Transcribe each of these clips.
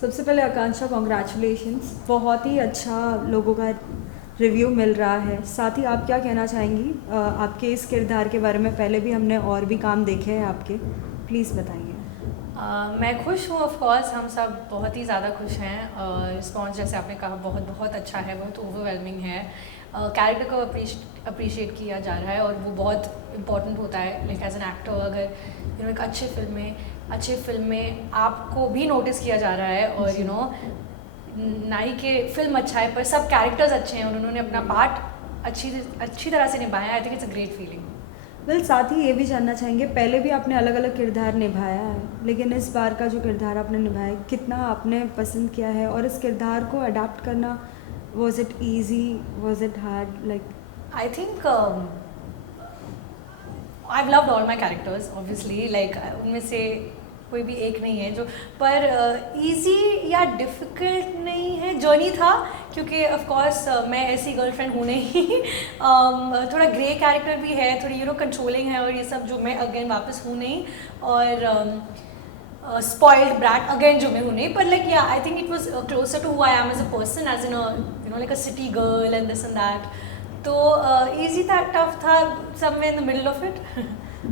सबसे पहले आकांक्षा कॉन्ग्रेचुलेशंस, बहुत ही अच्छा लोगों का रिव्यू मिल रहा है। साथ ही आप क्या कहना चाहेंगी आपके इस किरदार के बारे में? पहले भी हमने और भी काम देखे हैं आपके, प्लीज़ बताइए। मैं खुश हूँ, ऑफ कोर्स हम सब बहुत ही ज़्यादा खुश हैं। रिस्पॉन्स जैसे आपने कहा बहुत बहुत अच्छा है, बहुत ओवरवेलमिंग है। कैरेक्टर को अप्रिशिएट किया जा रहा है और वो बहुत इम्पॉर्टेंट होता है। लाइक एज एन एक्टर अगर एक अच्छे फिल्म में आपको भी नोटिस किया जा रहा है और नाई के फिल्म अच्छा है पर सब कैरेक्टर्स अच्छे हैं और उन्होंने अपना पार्ट अच्छी तरह से निभाया। I think it's a great feeling. Well, साथ ही ये भी जानना चाहेंगे, पहले भी आपने अलग अलग किरदार निभाया है, लेकिन इस बार का जो किरदार आपने निभाया है, कितना आपने पसंद किया है? और इस किरदार को अडाप्ट करना, was it easy, was it hard? Like I think I've loved all my characters, obviously. Like उनमें से कोई भी एक नहीं है जो पर इजी या डिफ़िकल्ट नहीं है। जर्नी था क्योंकि ऑफ कोर्स मैं ऐसी गर्लफ्रेंड हूँ नहीं। थोड़ा ग्रे कैरेक्टर भी है, थोड़ी कंट्रोलिंग है और ये सब जो मैं अगेन वापस हूँ नहीं। और स्पॉइल्ड ब्रैट अगेन जो मैं हूँ नहीं। पर लाइक या I think it was closer to who I am as a person, as in like a city girl and this and that. तो इजी था, टफ था, somewhere in the middle of it.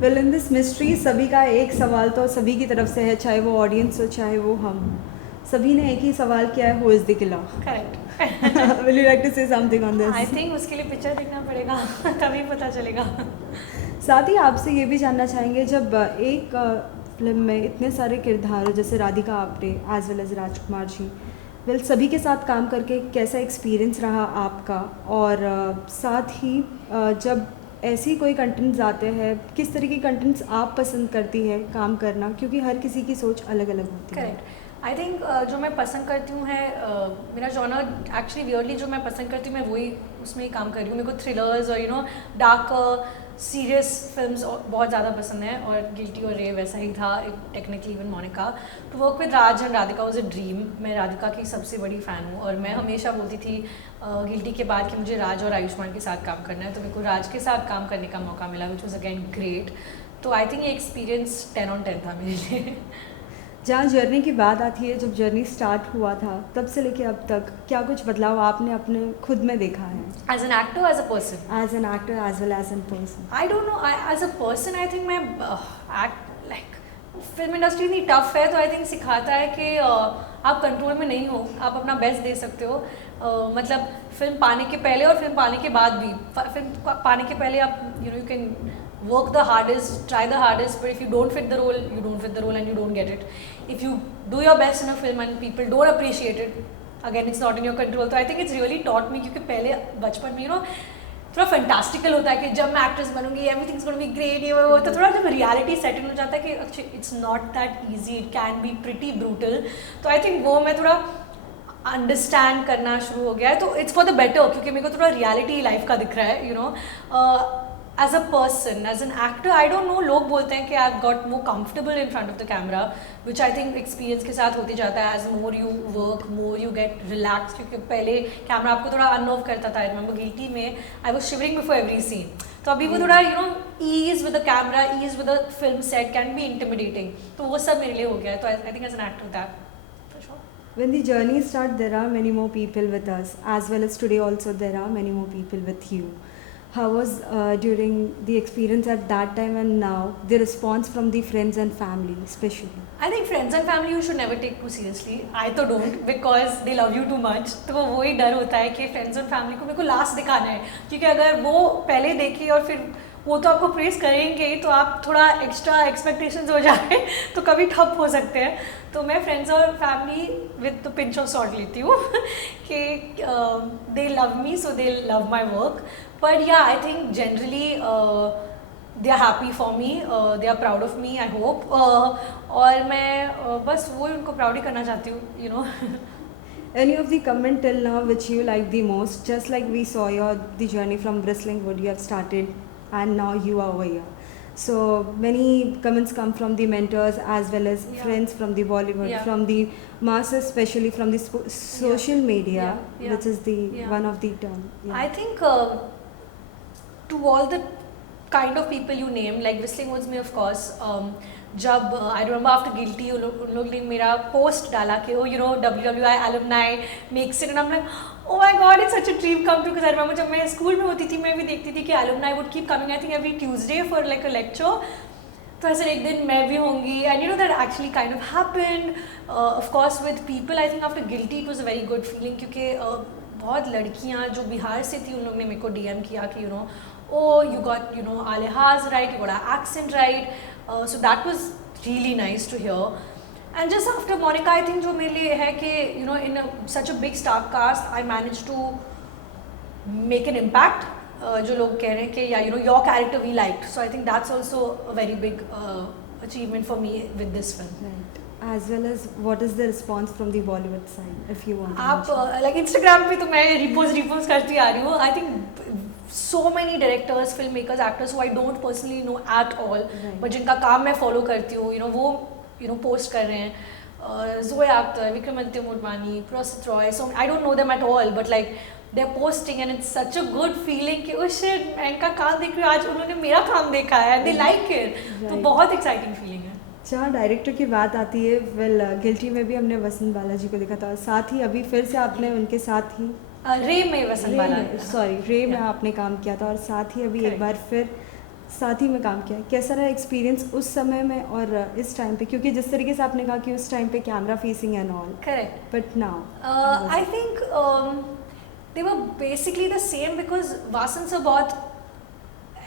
Well, in this mystery सभी का एक सवाल तो सभी की तरफ से है, चाहे वो ऑडियंस हो चाहे वो हम हो। सभी ने एक ही सवाल किया है, who is the killer? Correct. Will you like to say something on this? I think उसके लिए पिक्चर देखना पड़ेगा तभी पता चलेगा। साथ ही आपसे ये भी जानना चाहेंगे, जब एक फिल्म में इतने सारे किरदार हो, जैसे Radhika Apte as well as Rajkumar ji, well सभी के साथ काम करके कैसा एक्सपीरियंस रहा आपका? और साथ ही जब ऐसी कोई कंटेंट्स आते हैं, किस तरह की कंटेंट्स आप पसंद करती है काम करना, क्योंकि हर किसी की सोच अलग अलग होती है। करेक्ट। आई थिंक जो मैं पसंद करती हूँ है मेरा जॉनर एक्चुअली वियर्डली जो मैं पसंद करती हूँ मैं वही उसमें ही काम कर रही हूँ। मेरे को थ्रिलर्स और डार्क सीरियस फिल्म्स बहुत ज़्यादा पसंद है और गिल्टी और रे वैसा ही था, technically even Monica. To work with Raj and Radhika was a dream. मैं राधिका की सबसे बड़ी फ़ैन हूँ और मैं हमेशा बोलती थी गिल्टी के बाद कि मुझे राज और आयुष्मान के साथ काम करना है, तो मेरे को राज के साथ काम करने का मौका मिला, विच वॉज अगेन ग्रेट। तो आई थिंक ये एक्सपीरियंस 10/10 था मेरे लिए। जहाँ जर्नी की बात आती है, जब जर्नी स्टार्ट हुआ था तब से लेके अब तक क्या कुछ बदलाव आपने अपने खुद में देखा है? As an actor, as a person? As an actor as well as an person. I don't know, as a person I think मैं एक्ट लाइक फिल्म इंडस्ट्री इतनी टफ है तो आई थिंक सिखाता है कि आप कंट्रोल में नहीं हो, आप अपना बेस्ट दे सकते हो। मतलब फिल्म पाने के पहले और फिल्म पाने के बाद भी। फिल्म पाने के पहले आप you can work the hardest, try the hardest, but if you don't fit the role, you don't fit the role and you don't get it. If you do your best in a film and people don't appreciate it, again it's not in your control. So I think it's really taught me, क्योंकि पहले बचपन में थोड़ा fantastical होता है कि जब मैं एक्ट्रेस बनूंगी everything is gonna be great, ये वो। तो थोड़ा जब रियलिटी सेट इन हो जाता है कि अच्छा it's not that easy, it can be pretty brutal. तो आई थिंक वो मैं थोड़ा अंडरस्टैंड करना शुरू हो गया है, तो इट्स फॉर द बेटर क्योंकि मेरे को थोड़ा रियलिटी लाइफ का दिख रहा है। As a person, as an actor, I don't know, लोग बोलते हैं कि I got more comfortable in front of the camera, which I think experience के साथ होती जाता है। As more you work, more you get relax, क्योंकि पहले कैमरा आपको थोड़ा अननर्व करता था। आई रिमेंबर गिल्टी में I was shivering before every scene. तो अभी वो थोड़ा ease with the camera, ease with the film set can be intimidating, तो वो सब मेरे लिए हो गया है। तो I think as an actor that. When the journey starts, there are many more people with us, as well as today also there are many more people with you. How was during the experience at that time and now the response from the friends and family especially? I think friends and family you should never take too seriously. I तो don't, because they love you too much. तो वही डर होता है कि friends and family को मेरे को लास्ट दिखाना है, क्योंकि अगर वो पहले देखे और फिर वो तो आपको प्रेस करेंगे ही, तो आप थोड़ा एक्स्ट्रा एक्सपेक्टेशंस हो जाए तो कभी ठप हो सकते हैं। तो मैं फ्रेंड्स और family with pinch of salt लेती हूँ कि they love me so they love my work. But ya I think generally they are happy for me, they are proud of me, I hope. और मैं बस वो उनको proud ही करना चाहती हूँ, Any of the comment till now which you like the most? Just like we saw the journey from Bristling Wood, you have started and now you are over here. So many comments come from the mentors as well as friends from the Bollywood, from the masses, especially from the social media, which is the one of the term. I think to all the kind of people you name, like Whistling Woods में of course जब I remember after guilty उन लोग ने मेरा post डाला कि ओ WWI alumni makes it, and I'm like, oh my god, it's such a dream come true. Because I remember जब मैं स्कूल में होती थी मैं भी देखती थी कि alumni would keep coming, I think every Tuesday for like a lecture. तो ऐसे एक दिन मैं भी होंगी, and that actually kind of happened. Of course with people, I think after guilty it was a very good feeling, क्योंकि बहुत लड़कियाँ जो बिहार से थी उन लोग ने मेरे को DM किया कि oh you got Alehaz right, you got our accent right. So that was really nice to hear. And just after Monica, I think जो मेरे लिए है कि in such a big star cast I managed to make an impact. जो लोग कह रहे हैं कि your character we liked, so I think that's also a very big achievement for me with this film. Right. As well as what is the response from the Bollywood side, if you want to आप mention. like Instagram पे तो मैं repost करती आ रही हूँ. I think so many directors, filmmakers, actors who I don't personally know at all, Right. but जिनका काम मैं follow करती हूँ, वो post कर रहे हैं. Zoe Akhtar, Vikramaditya Murmani, Prasit Roy, so I don't know them at all, but like they're posting and it's such a good feeling कि oh shit, मैं इनका काम देख रही हूँ, आज उन्होंने मेरा काम देखा है, they like it. तो Right. बहुत exciting feeling है. जहाँ डायरेक्टर की बात आती है, वेल गिल्टी में भी हमने वसंत बालाजी को देखा था, और साथ ही अभी फिर से आपने उनके साथ ही रे में वसंत बालाजी, सॉरी रे में Yeah. आपने काम किया था, और साथ ही अभी एक Correct. बार फिर साथ ही में काम किया. कैसा रहा एक्सपीरियंस उस समय में और इस टाइम पे, क्योंकि जिस तरीके से आपने कहा कि उस टाइम पे camera facing and all, correct. But now I think they were basically the same because Vasan sir बहुत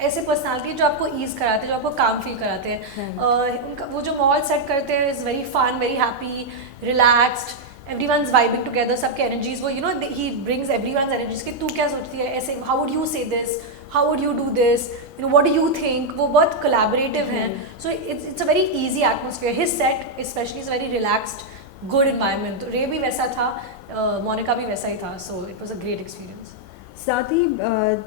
ऐसे पर्सनालिटी जो आपको ईज कराते हैं, जो आपको काम फील कराते हैं. Right. उनका वो जो मॉल सेट करते हैं is very fun, very happy, relaxed, everyone's vibing together, सबके एनर्जीज वो ही ब्रिंग्स एवरीवनस एनर्जीज कि तू क्या सोचती है ऐसे, हाउ वुड यू से this, how would you do this, what do you think. वो बहुत कोलैबोरेटिव हैं, सो it's a very easy atmosphere. His set specially is very relaxed, good environment. तो रे भी वैसा था, मोनिका भी वैसा ही था, so it was a great experience. साथ ही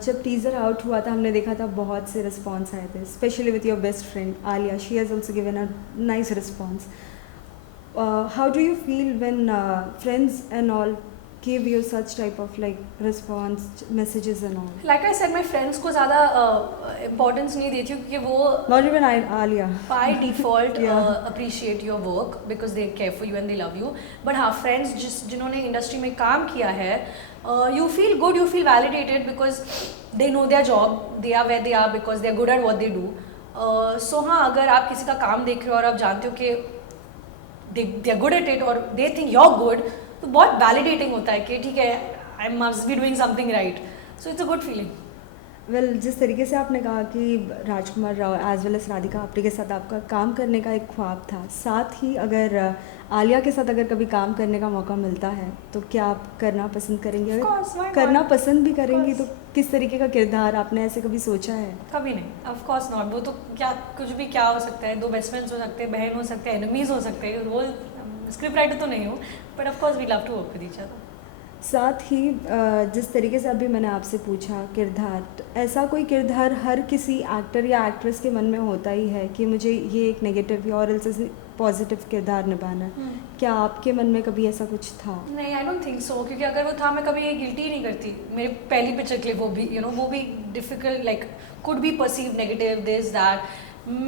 जब टीज़र आउट हुआ था हमने देखा था बहुत से रिस्पॉन्स आए थे, specially with your best friend Alia, she has also given a nice response. How do you feel when friends and all give you such type of like response messages and all? Like I said, my friends को ज़्यादा importance नहीं देती हूँ क्योंकि वो Not even Alia. by default Yeah. appreciate your work because they care for you and they love you. But हाँ, friends जिन्होंने industry में काम किया है, you feel good, you feel validated because they know their job, they are where they are because they are good at what they do. So हाँ, अगर आप किसी का काम देख रहे हो और आप जानते हो कि they are good at it और they think you're good, तो बहुत वैलिडेटिंग होता है कि ठीक है, I must be doing something right. So it's a good feeling. Well जिस तरीके से आपने कहा कि Rajkumar Rao as well as Radhika Apte के साथ आपका काम करने का एक ख्वाब था, साथ ही अगर आलिया के साथ अगर कभी काम करने का मौका मिलता है तो क्या आप करना पसंद करेंगे? Of course, why not? करना पसंद भी करेंगी Of तो किस तरीके का किरदार आपने ऐसे कभी सोचा है? कभी नहीं, ऑफ कोर्स नॉट. वो तो क्या कुछ भी क्या हो सकता है, दो बेस्ट फ्रेंड्स हो सकते हैं, बहन हो सकते हैं, एनिमीज हो सकते हैं. रोल स्क्रिप्ट राइटर तो नहीं हूँ, but of course we love to work with each other. साथ ही जिस तरीके से अभी मैंने आपसे पूछा किरदार, तो ऐसा कोई किरदार हर किसी एक्टर या एक्ट्रेस के मन में होता ही है कि मुझे ये एक नेगेटिव और एल्स पॉजिटिव किरदार निभाना है. क्या आपके मन में कभी ऐसा कुछ था? नहीं, आई डोंट थिंक सो, क्योंकि अगर वो था मैं कभी ये गिल्टी नहीं करती. मेरी पहली पिक्चर के लिए वो भी वो भी difficult, like could be perceive negative, this that.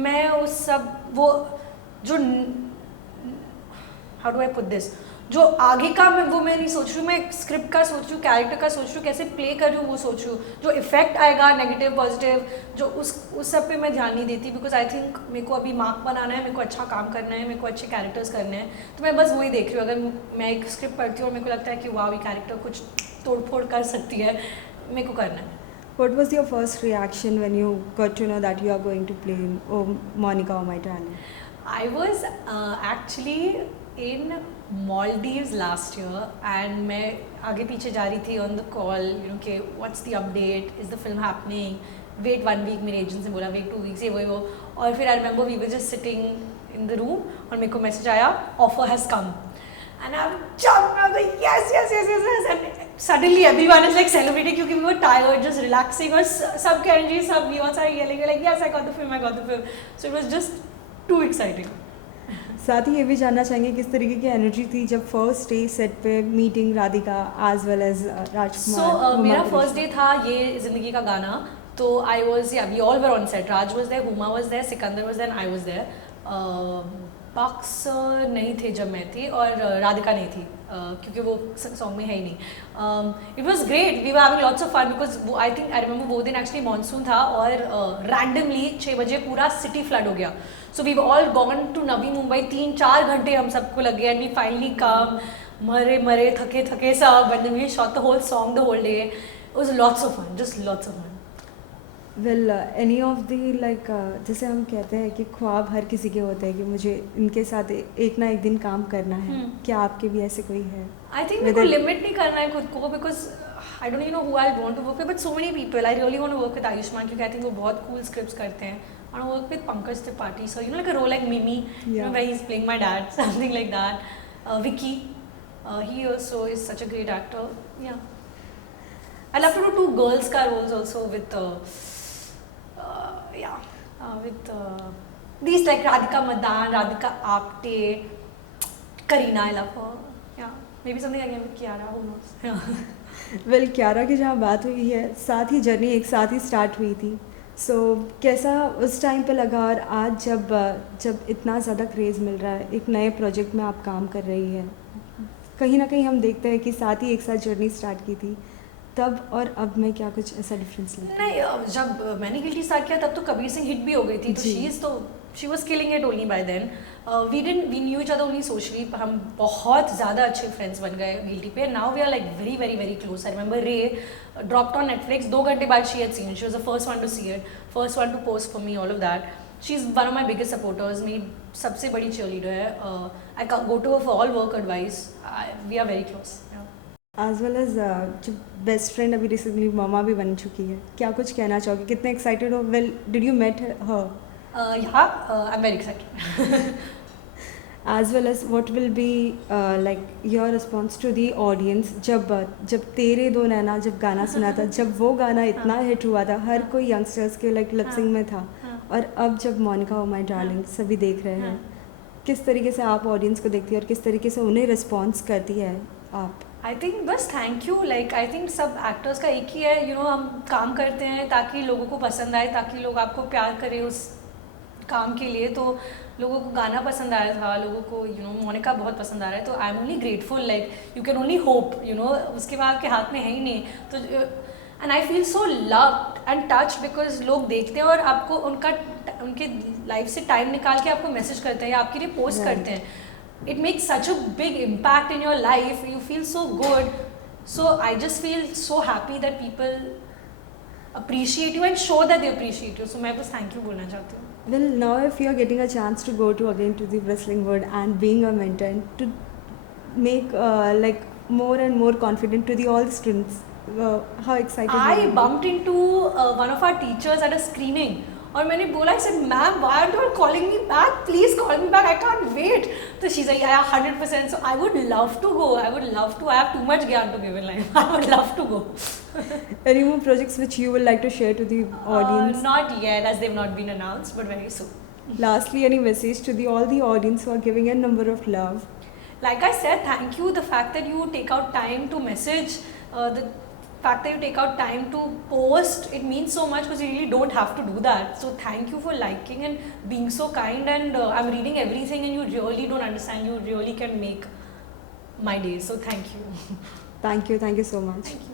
मैं उस सब वो जो how do I put this, जो आगे का मैं नहीं सोच रही हूँ, मैं स्क्रिप्ट का सोच रही हूँ, कैरेक्टर का सोच रही हूँ, कैसे प्ले कर रही हूँ वो सोच रही हूँ. जो इफेक्ट आएगा नेगेटिव पॉजिटिव, जो उस सब पे मैं ध्यान नहीं देती, बिकॉज आई थिंक मेरे को अभी मार्क बनाना है, मेरे को अच्छा काम करना है, मेरे को अच्छे कैरेक्टर्स करने हैं. तो मैं बस वही देख रही हूँ. अगर मैं एक स्क्रिप्ट पढ़ती हूँ और मेरे को लगता है कि वाह ये कैरेक्टर कुछ तोड़ फोड़ कर सकती है, मेरे को करना है. What was your first reaction when you got to know that you are going to play in Monica or My Darling? I was actually in Maldives last year and मैं आगे पीछे जा रही थी on the call, कि what's the update, is the film happening, wait 1 week, मेरे agent ने बोला wait 2 weeks, ये वो. और फिर I remember we were just sitting in the room और मेरे को मैसेज आया offer has come and I'm jumped, I was like yes, and suddenly everyone is like celebrating क्योंकि we were tired, just relaxing और सबके energy सब viewers are yelling like yes I got the film, so it was just too exciting. साथ ही ये भी जानना चाहेंगे किस तरीके की एनर्जी थी जब फर्स्ट डे सेट पे meeting Radhika as well as Rajkumar. मेरा फर्स्ट डे था ये जिंदगी का गाना, तो I was we all were on set. Raj was there, Huma was there, Sikandar was there, I was there. पक्स नहीं थे जब मैं थी, और राधिका नहीं थी, क्योंकि वो सॉन्ग में है ही नहीं. It was great, we were having lots of fun because I think I remember वो दिन एक्चुअली मानसून था और रैंडमली 6 बजे पूरा सिटी फ्लड हो गया. So we all gone to Navi Mumbai, 3-4 घंटे हम सबको लगे एंड वी फाइनली कम, मरे मरे थके थके सब, and we shot the whole song the whole day. It was lots of fun, just lots of fun. Well any of the like जैसे हम कहते हैं कि ख्वाब हर किसी के होते हैं कि मुझे इनके साथ एक ना एक दिन काम करना है. क्या आपके भी ऐसे कोई है? आई थिंक मेरे को लिमिट नहीं करना है खुद को, because I don't know who I want to work with, but so many people. I really want to work with Ayushmann, क्योंकि आई थिंक वो बहुत कूल स्क्रिप्ट्स करते हैं. I want to work with Pankaj Tripathi, so you know, like a role like Mimi, you know, where he's playing my dad, something like that. Vicky, he also is such a great actor. Yeah, I love to do 2 girls ka roles also with with these like Radhika Madan, Radhika Apte, Kareena. I love her. Yeah, maybe something again with Kiara, who knows. Yeah. Well Kiara की जहाँ बात हुई है, साथ ही journey एक साथ ही start हुई थी. सो कैसा उस टाइम पे लगा, और आज जब इतना ज़्यादा क्रेज़ मिल रहा है, एक नए प्रोजेक्ट में आप काम कर रही है, कहीं ना कहीं हम देखते हैं कि साथ ही एक साथ जर्नी स्टार्ट की थी, तब और अब में क्या कुछ ऐसा डिफरेंस लगता है? नहीं, जब मैंने गिल्टी स्टार्ट किया तब तो कबीर सिंह हिट भी हो गई थी, तो she was killing it only by then. We knew each other only socially. हम बहुत ज़्यादा अच्छे फ्रेंड्स बन गए गिल्टी पे. Now we are like very very very close. I remember Ray dropped on Netflix, 2 घंटे बाद she had seen. She was the first one to see it, first one to post for me, all of that. She is one of my biggest supporters, मेरी सबसे बड़ी cheerleader है. I go to her for all work advice. We are very close. As well as जो best friend अभी recently mama भी बन चुकी है, क्या कुछ कहना चाहोगे? कितने एक्साइटेड हो? Well did you met her? Yeah, I'm very excited. As well as what will be like your response to the audience जब तेरे दो नैना जब गाना सुना था, जब वो गाना इतना हिट हुआ था, हर कोई यंगस्टर्स के लाइक लिपसिंग में था, और अब जब मोनिका ओ माय डार्लिंग सभी देख रहे हैं, किस तरीके से आप ऑडियंस को देखती है और किस तरीके से उन्हें रिस्पॉन्स करती है आप? आई थिंक बस thank you. Like I think सब एक्टर्स का एक ही है, यू नो, हम काम करते हैं ताकि लोगों को पसंद आए, ताकि लोग आपको प्यार करें उस काम के लिए. तो लोगों को गाना पसंद आया था, लोगों को यू नो मोनिका बहुत पसंद आ रहा है, तो I am only grateful. Like you can only hope, you know, उसके बाद आपके हाथ में है ही नहीं. तो and I feel so loved and touched because लोग देखते हैं और आपको उनके लाइफ से टाइम निकाल के आपको मैसेज करते हैं या आपके लिए पोस्ट करते हैं. It makes such a big impact in your life. You feel so good. So I just feel so happy that people appreciate you and show that they appreciate you. So मैं बस thank you बोलना चाहती हूँ. Well, now if you are getting a chance to go to again to the wrestling world and being a mentor and to make like more and more confident to the all the students, how excited I you are? bumped into one of our teachers at a screening. और मैंने बोला, I said, ma'am, why aren't you calling me back? Please call me back. I can't wait. So she's like, yeah, 100%. So I would love to go. I would love to. I have too much gyan to give in life. I would love to go. Any more projects which you would like to share to the audience? Not yet, as they've not been announced, but very soon. Lastly, any message to all the audience who are giving a number of love? Like I said, thank you. The fact that you take out time to message, the fact that you take out time to post, it means so much because you really don't have to do that. So thank you for liking and being so kind, and I'm reading everything and you really don't understand. You really can make my day. So thank you. Thank you so much. Thank you.